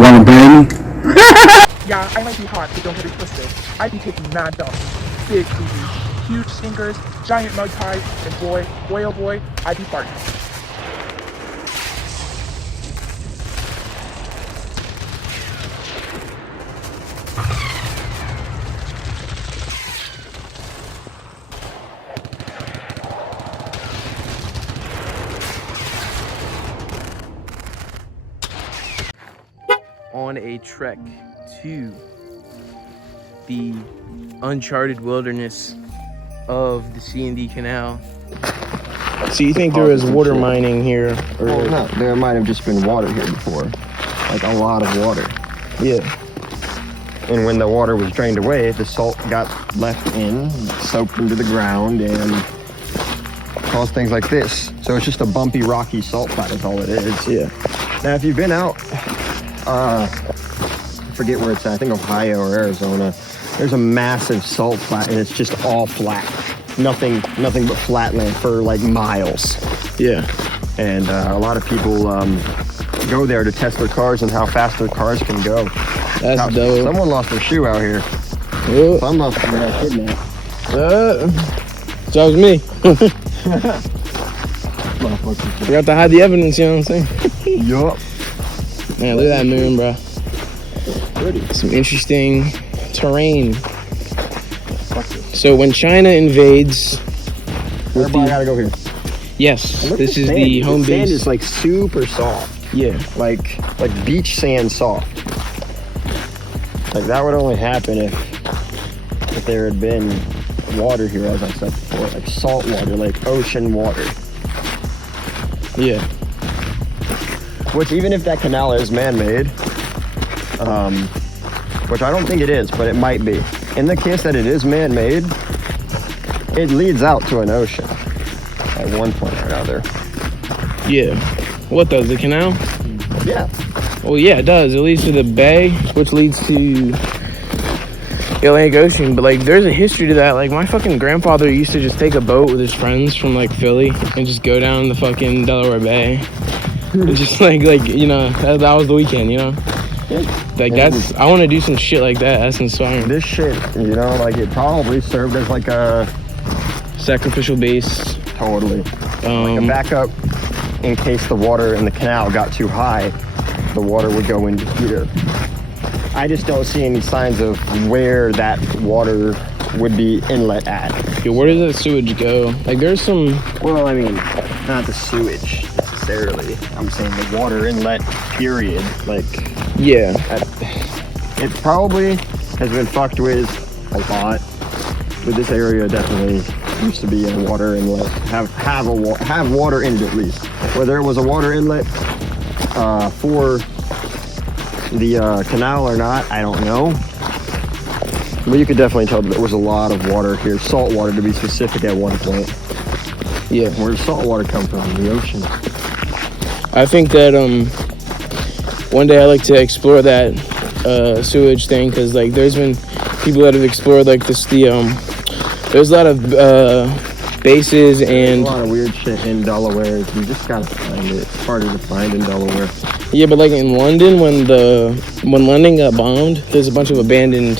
wanna bang? Yeah, I might be hot, but don't get it twisted. I'd be taking mad dumps. Big pee-pees, huge stinkers, giant mud pies, and boy, oh boy, I'd be farting. On a trek to the uncharted wilderness of the C&D Canal. So you think there was water mining here? Or well, no, there might have just been water here before. Like a lot of water. Yeah. And when the water was drained away, the salt got left in, soaked into the ground, and caused things like this. So it's just a bumpy, rocky salt flat is all it is. Yeah. Now, if you've been out, I forget where it's at, I think Ohio or Arizona, there's a massive salt flat, and it's just all flat. Nothing but flatland for like miles. Yeah. And a lot of people go there to test their cars and how fast their cars can go. That's dope. Someone lost their shoe out here. Yep. Some lost their kidnapped. That was me. Forgot to hide the evidence, you know what I'm saying? Yup. Man, look at that moon, bro. Some interesting terrain. So when China invades, Everybody gotta go here. yes, Look this at is sand. the home Sand base. is like super soft. Yeah. Like beach sand soft. Like that would only happen if there had been water here, as I said before, like salt water, like ocean water. Yeah. Which even if that canal is man-made, which I don't think it is, but it might be. In the case that it is man-made, it leads out to an ocean at one point or another. Yeah. What does the canal? Yeah. Well, yeah, it does. It leads to the bay, which leads to the Atlantic Ocean. But like, there's a history to that. Like, my fucking grandfather used to just take a boat with his friends from like Philly and just go down the fucking Delaware Bay. Just like you know, that was the weekend, you know. Like that's, I want to do some shit like that. That's inspiring. This shit, you know, like it probably served as like a Sacrificial base. totally like a backup in case the water in the canal got too high. The water would go into here. I just don't see any signs of where that water would be inlet at. Yeah, where does that sewage go? Like, there's some. Well, I mean, not the sewage necessarily. I'm saying the water inlet, period. Like, Yeah. it probably has been fucked with a lot. But this area definitely used to be a water inlet. Have water in it at least. Whether it was a water inlet for the canal or not, I don't know. But you could definitely tell that there was a lot of water here, salt water to be specific at one point. Yeah. Where does salt water come from? The ocean. I think that one day I like to explore that sewage thing, because like there's been people that have explored like this there's a lot of bases and There's a lot of weird shit in Delaware. You just gotta find it. It's harder to find in Delaware. yeah, but like in London, when London got bombed, there's a bunch of abandoned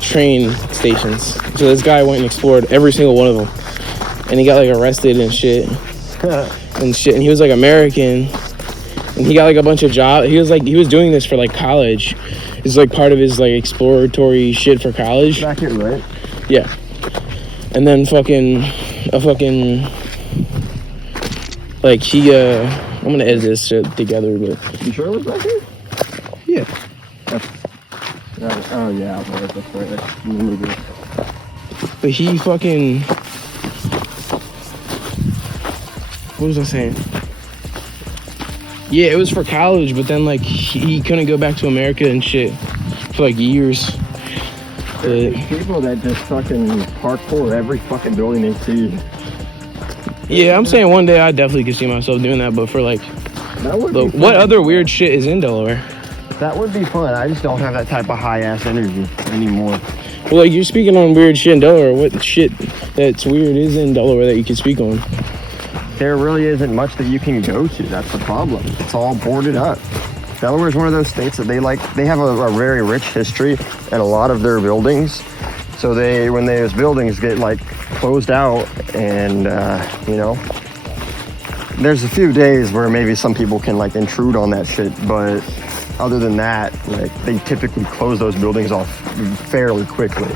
train stations. So this guy went and explored every single one of them, and he got like arrested and shit. And he was like American, and he got like a bunch of jobs. He was doing this for like college. It's like part of his like exploratory shit for college. Back here, right? Yeah. And then like he I'm gonna edit this shit together, but You sure it was back here? yeah. Oh yeah, that's right. But he fucking, what was I saying? Yeah, it was for college, but then like he couldn't go back to America and shit for like years. But People that just fucking parkour every fucking building they see. yeah, I'm saying one day I definitely could see myself doing that, but for like, That would look, be what fun. other weird shit is in Delaware? That would be fun. I just don't have that type of high ass energy anymore. Well, like, you're speaking on weird shit in Delaware. What shit that's weird is in Delaware that you can speak on? There really isn't much that you can go to. That's the problem. It's all boarded up. Delaware is one of those states that they have a very rich history and a lot of their buildings. So when those buildings get like closed out and, you know, there's a few days where maybe some people can like intrude on that shit, but other than that, like they typically close those buildings off fairly quickly.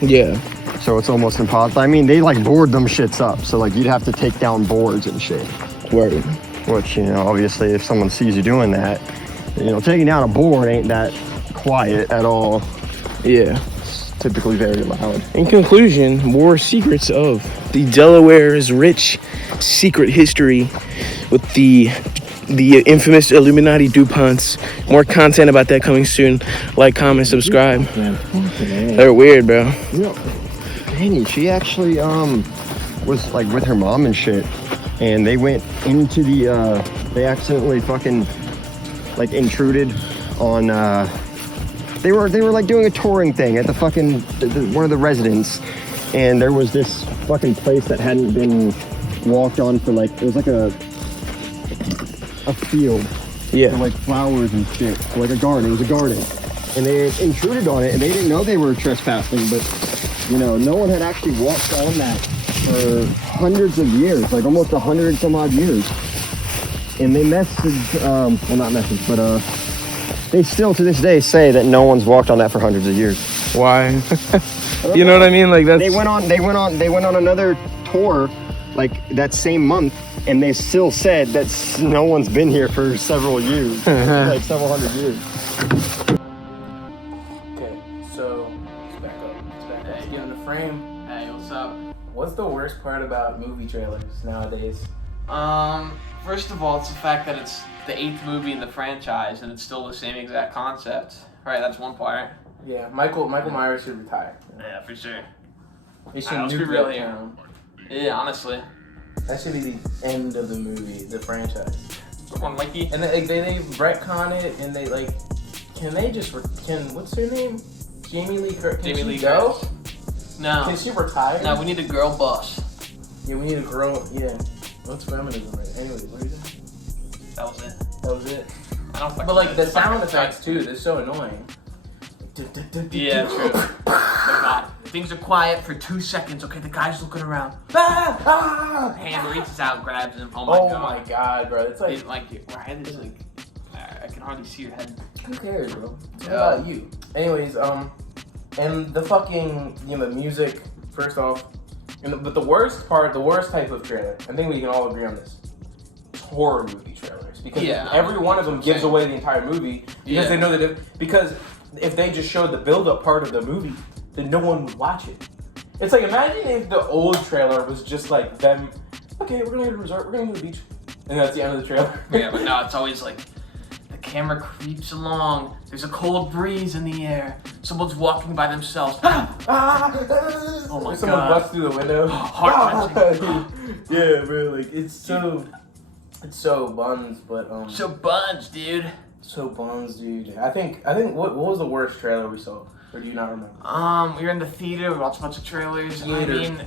Yeah. So it's almost impossible. I mean, they like board them shits up. So like you'd have to take down boards and shit. Word. Which, you know, obviously if someone sees you doing that, you know, taking down a board ain't that quiet at all. Yeah. It's typically very loud. In conclusion, more secrets of the Delaware's rich secret history with the infamous Illuminati DuPonts. More content about that coming soon. Like, comment, subscribe. They're weird, bro. You know, Danny, she actually was like with her mom and shit, and they went into the they accidentally fucking like intruded on they were like doing a touring thing at the fucking one of the residents, and there was this fucking place that hadn't been walked on for like, it was like a field. Yeah. For like flowers and shit. So like a garden. It was a garden. And they intruded on it, and they didn't know they were trespassing, but you know, no one had actually walked on that for hundreds of years, like almost 100 some odd years. And they messaged, well not messaged, but they still to this day say that no one's walked on that for hundreds of years. Why? You know what I mean? Like that's. They went on another tour, like that same month, and they still said that no one's been here for several years, like several hundred years. Okay, so let's back up. Let's get in the frame. Hey, what's up? What's the worst part about movie trailers nowadays? First of all, it's the fact that it's the 8th movie in the franchise and it's still the same exact concept. Right, that's one part. Yeah, Michael Myers should retire. Yeah, for sure. He should Let's be nuke real that here. town. Yeah, honestly. That should be the end of the movie, the franchise. Come on, Mikey. And they retcon it, and they like, can they just what's her name? Jamie Lee Curtis. Can Jamie she Lee go? Curtis. No. Can she retire? No, we need a girl boss. Yeah, we need a girl. Yeah. What's feminism? Right? Anyway, what is it? That was it. That was it. I don't But like the sound effects too, they're so annoying. Yeah, true. Oh my God. Things are quiet for 2 seconds. Okay, the guy's looking around. Hand reaches out, grabs him. Oh my god, bro. It's like, your head is like, I can hardly see your head. who cares, bro? It's about you. Anyways, and the fucking, you know, the music, first off, but the worst type of trailer, I think we can all agree on this, is horror movie trailers. Because every one of them gives away the entire movie, because they know that because if they just showed the build-up part of the movie, then no one would watch it. It's like, imagine if the old trailer was just like them, okay, we're gonna go to a resort, we're gonna go to the beach, and that's the end of the trailer. Yeah, but no, it's always like, the camera creeps along, there's a cold breeze in the air, someone's walking by themselves. Oh my Someone God. busts through the window. Heart-wrenching. Yeah, bro, like, it's so buns, but, So buns, dude. So buns, dude. I think what was the worst trailer we saw? Or do you not remember? We were in the theater, we watched a bunch of trailers. I mean,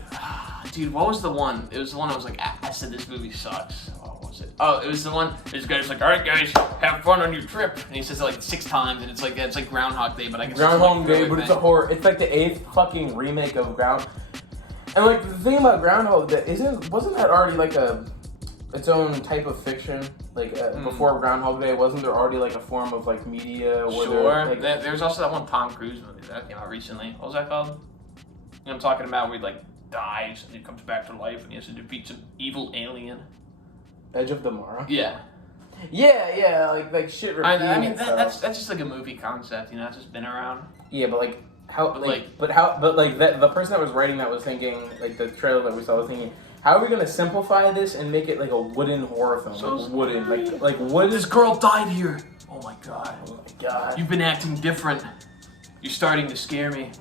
dude, what was the one? It was the one I was like, I said this movie sucks. What was it? Oh, it was the one, this guy's like, alright guys, have fun on your trip. And he says it like 6 times, and it's like Groundhog Day, but I guess Groundhog Day, really but it's a horror. It's like the 8th fucking remake of And like, the thing about Groundhog Day, wasn't that already like its own type of fiction? Like, before Groundhog Day, wasn't there already like a form of like media? Sure. There's also that one Tom Cruise movie that came out recently. What was that called? You know what I'm talking about? Where he like dies and he comes back to life and he has to defeat some evil alien. Edge of Tomorrow? Yeah. Yeah, like shit repeating. I mean, that's just like a movie concept, you know, it's just been around. Yeah, but like, the person that was writing that was thinking, like the trailer that we saw was thinking, how are we gonna simplify this and make it like a wooden horror film? So like wooden, like wood. This girl died here. Oh my God. Oh my God. You've been acting different. You're starting to scare me.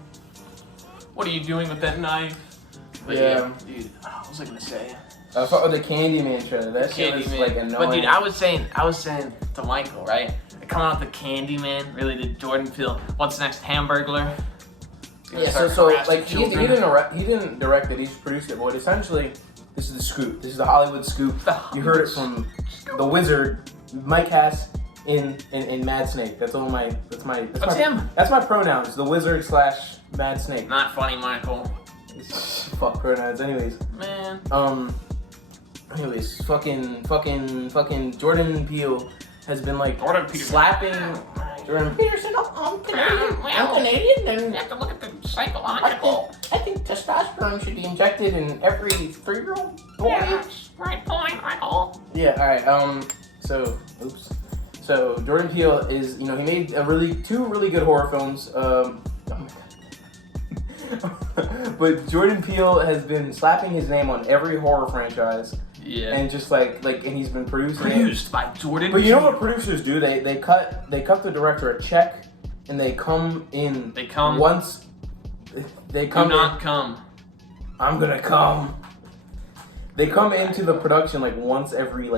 What are you doing with that knife? But yeah, dude. What was I gonna say? I thought with the Candyman trailer. That shit was like annoying. But dude, I was saying to Michael, right? Coming out with the Candyman, really did Jordan feel what's next, Hamburglar? Yeah, so like he didn't direct it, he just produced it. But essentially, this is the scoop. This is the Hollywood scoop. You heard it from the wizard, Mike Hass, in Maddsnake. That's him. That's my pronouns. The wizard / Maddsnake. Not funny, Michael. Fuck pronouns. Anyways. Man. Anyways, fucking Jordan Peele has been like Jordan Peterson. slapping. Jordan Peterson. I'm Canadian. I'm Canadian, and You have to look at the psychological. I think testosterone should be injected in every 3-year-old boy. Yeah, right point, Michael. Yeah. All right. So Jordan Peele is, he made two really good horror films. Oh my god. But Jordan Peele has been slapping his name on every horror franchise. Yeah. And just and he's been produced by Jordan. But you know what producers do? They cut the director a check, and they come in. They come once. They come. Do not come. I'm gonna come. They come into the production once every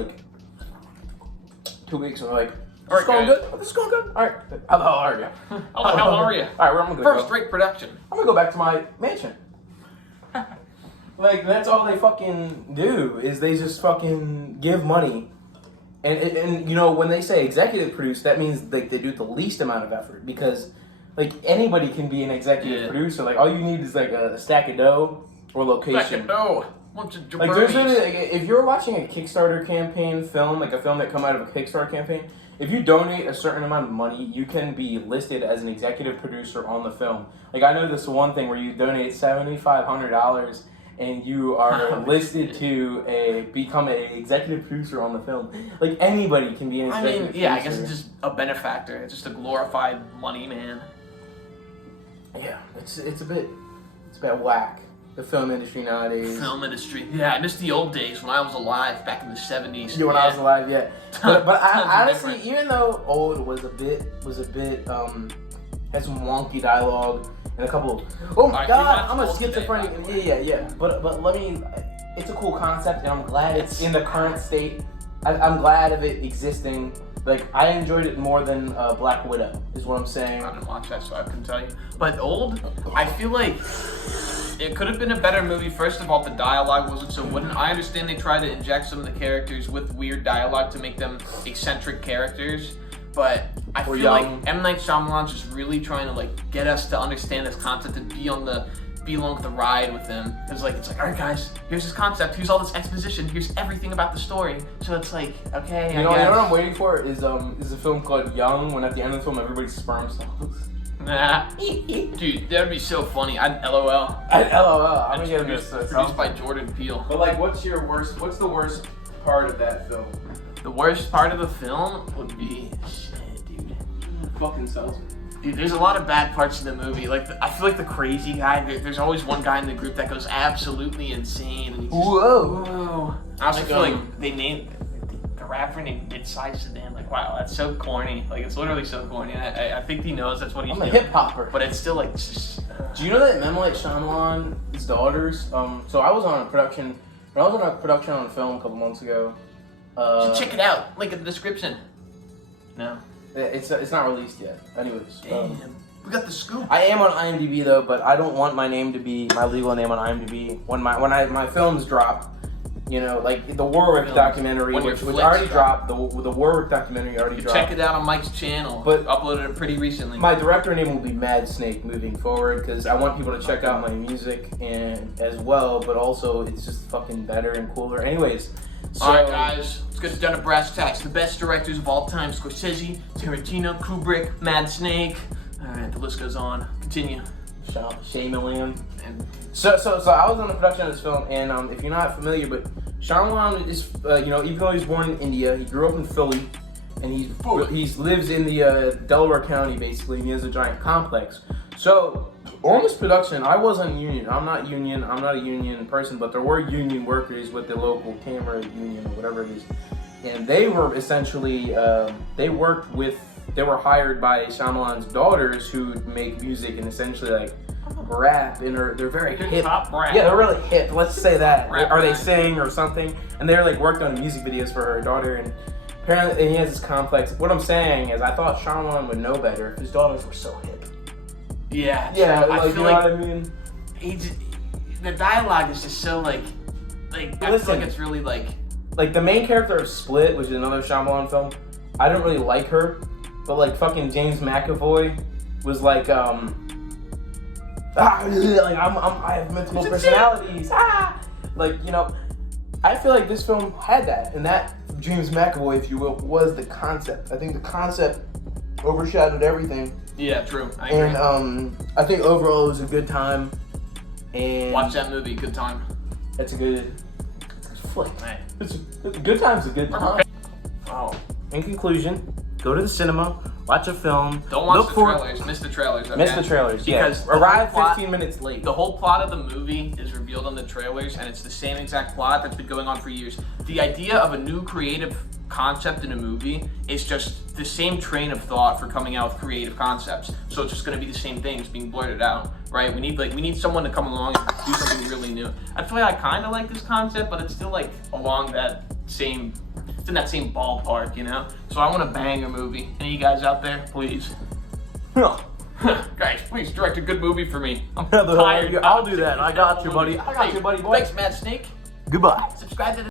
2 weeks, and they're like, "This is going good. This is going good. All right, how the hell are you? How the hell are you? All right, where am I gonna go? First-rate production. I'm gonna go back to my mansion." That's all they fucking do, is they just fucking give money. And when they say executive produce, that means they do the least amount of effort, because anybody can be an executive producer. All you need is a stack of dough or location. Stack of dough. Bunch of There's really, if you're watching a Kickstarter campaign film, a film that come out of a Kickstarter campaign, if you donate a certain amount of money, you can be listed as an executive producer on the film. I know this one thing where you donate $7,500 and you are listed to become an executive producer on the film. Anybody can be an executive producer. I guess it's just a benefactor. It's just a glorified money man. Yeah, it's a bit whack. The film industry nowadays. Film industry. Yeah, I miss the old days when I was alive back in the 70s. Yeah, when I was alive, yeah. But I honestly, even though old was a bit had some wonky dialogue and a couple of, oh my god, I'm a schizophrenic. Yeah. But let me, it's a cool concept, and I'm glad it's in the current state. I'm glad of it existing. I enjoyed it more than Black Widow, is what I'm saying. I didn't watch that, so I couldn't tell you. But old, I feel like it could have been a better movie. First of all, the dialogue wasn't so wooden. I understand they tried to inject some of the characters with weird dialogue to make them eccentric characters, but I feel like M. Night Shyamalan's just really trying to get us to understand this concept and be along the ride with them. It's all right, guys, here's this concept, here's all this exposition, here's everything about the story. So it's okay. You know what I'm waiting for is a film called Young, when at the end of the film everybody's sperm cells. Nah. Dude, that'd be so funny. I'd LOL. I'm gonna get this. Produced by Jordan Peele. But what's the worst part of that film? The worst part of the film would be shit, dude. Fucking sells. Dude, there's a lot of bad parts of the movie. I feel like the crazy guy. There's always one guy in the group that goes absolutely insane. And Whoa. I also feel like they named the rapper named Mid-Size Sedan. Wow, that's so corny. It's literally so corny. I think he knows that's what he's doing. I'm a hip hopper. But it's still Do you know that M. Night Shyamalan's daughters? So I was on a production on a film a couple months ago. So check it out. Link in the description. No. It's not released yet. Anyways. Damn. We got the scoop. I am on IMDb though, but I don't want my name to be my legal name on IMDb when my films drop. The Warwick documentary, which already dropped. The Warwick documentary already dropped. Check it out on Mike's channel. But uploaded it pretty recently. My director name will be Maddsnake moving forward, because I want people to check out my music and as well. But also, it's just fucking better and cooler. Anyways. Alright guys, let's get it down to brass tacks. The best directors of all time: Scorsese, Tarantino, Kubrick, Maddsnake. Alright, the list goes on. Continue. Shyamalan. So I was on the production of this film, and if you're not familiar, but Shyamalan is, even though he was born in India, he grew up in Philly, and he lives in the Delaware County basically, and he has a giant complex. So on this production, I wasn't union. I'm not a union person, but there were union workers with the local camera union or whatever it is, and they were essentially they were hired by Shyamalan's daughters who make music and essentially rap, and they're very hip. Rap. Yeah, they're really hip. Let's say that. They rap. sing or something, and they're worked on music videos for her daughter, and apparently he has this complex. What I'm saying is, I thought Shyamalan would know better if his daughters were so hip. Yeah, I feel what I mean? The dialogue is just so I feel like it's really the main character of Split, which is another Shyamalan film. I don't really like her, but like fucking James McAvoy was like I have multiple personalities. Like, you know, I feel like this film had that, and that James McAvoy, if you will, was the concept. I think the concept overshadowed everything. Yeah, true. I agree. And I think overall it was a good time. And watch that movie, good time. It's a good flick, man. It's a good time's a good time. Oh. In conclusion, go to the cinema, watch a film. Don't watch the trailers. Miss the trailers. Okay? Miss the trailers. Because arrive 15 minutes late. The whole plot of the movie is revealed on the trailers, and it's the same exact plot that's been going on for years. The idea of a new creative concept in a movie is just the same train of thought for coming out with creative concepts. So it's just going to be the same things being blurted out, right? We need someone to come along and do something really new. I feel like I kind of like this concept, but it's still like along that same. It's in that same ballpark, you know? So I want to bang a movie. Any of you guys out there, please? Guys, please direct a good movie for me. I'm tired. I'll do that. I got you, buddy. I got you, buddy. Thanks, Mad Snake. Goodbye. Subscribe to the